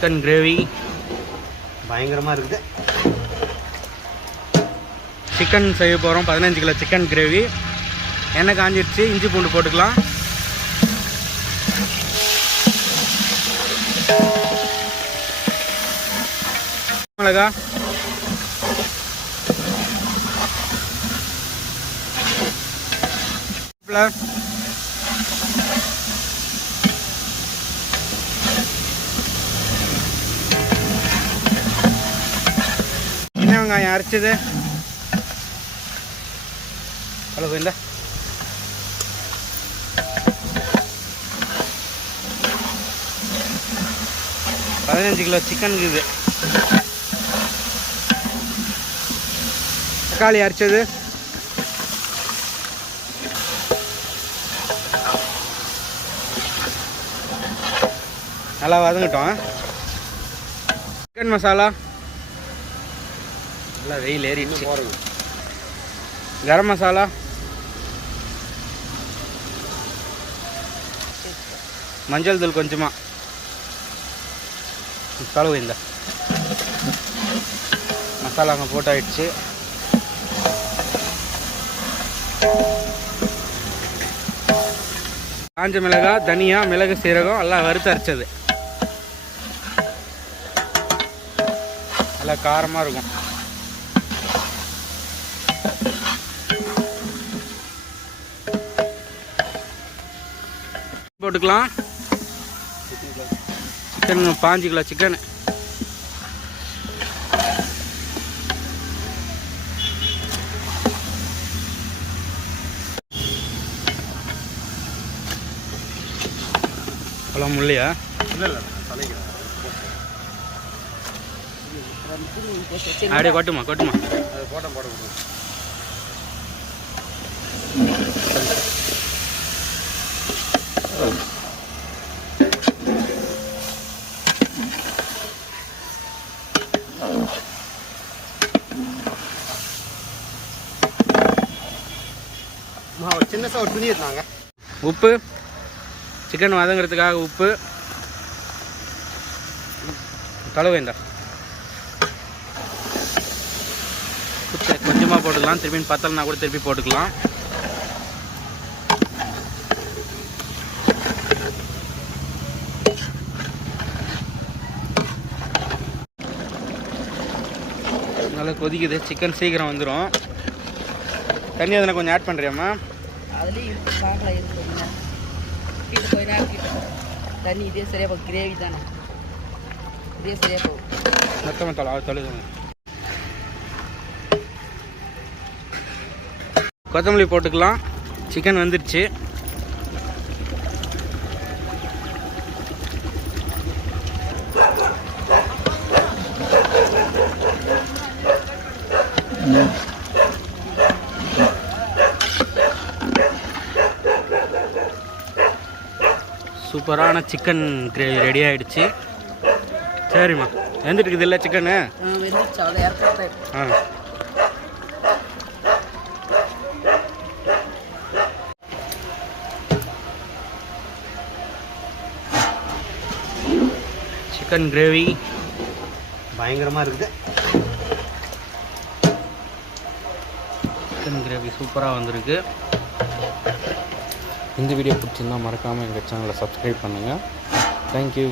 Chicken gravy பயங்கரமாக இருக்குது. Chicken செய்ய போகிறோம் பதினஞ்சு கிலோ சிக்கன் கிரேவி எண்ணெய் காஞ்சிருச்சு. இஞ்சி பூண்டு போட்டுக்கலாம். மிளகா. கருவேப்பிலை. வெங்காயம் அரைச்சது. ஹலோ இல்லை. பதினஞ்சு கிலோ சிக்கன் இருக்குது தக்காளி அரைச்சது. நல்லா வதங்கட்டும் சிக்கன் மசாலா. நல்லா வெயில் ஏறிடுச்சு. போகிறோங்க கரம் மசாலா. மஞ்சள் தூள் கொஞ்சமா. கழுவு இந்த. மசாலா அங்கே போட்டாயிடுச்சு. காஞ்ச மிளகா தனியா மிளகு சீரகம் எல்லாம் வறுத்து அரைச்சது நல்லா காரமாக இருக்கும். போட்டுக்கலாம். சிக்கன் பாஞ்சு கிலோ சிக்கன் ஹலோ முள்ளையா அப்படியே கொட்டுமா கொட்டுமா? அது போட்டோம் போட விடுங்க ஒரு ஒரு துணி உப்பு சிக்கன் வதங்கிறதுக்காக உப்பு. தழுவேண்டா கொஞ்சமாக போட்டுக்கலாம் திரும்பின்னு பத்தலைனா கூட திருப்பி போட்டுக்கலாம். நல்லா கொதிக்குது. சிக்கன் சீக்கிரம் வந்துடும் தண்ணி அதில் கொஞ்சம் ஆட் பண்ணுறியாம்மா அதுலேயும் இருக்கு சாங்கில் இருக்குங்க கீழே போய் நேரம் கிட்ட தண்ணி இதே சரியாக போகும். கிரேவி தானே. இதே சரியாக போகும். மொத்தமாக தொலை தொழுதுங்க கொத்தமல்லி போட்டுக்கலாம். சிக்கன் வந்துடுச்சு சூப்பரான சிக்கன் கிரேவி ரெடி ஆயிடுச்சு. சரிம்மா. இருக்குது இல்லை சிக்கனு ஆ. சிக்கன் கிரேவி பயங்கரமாக இருக்குது. சிக்கன் கிரேவி சூப்பராக வந்திருக்கு. இந்த வீடியோ பிடிச்சிருந்தா மறக்காமல் எங்கள் சேனலை சப்ஸ்கிரைப் பண்ணுங்கள் தேங்க்யூ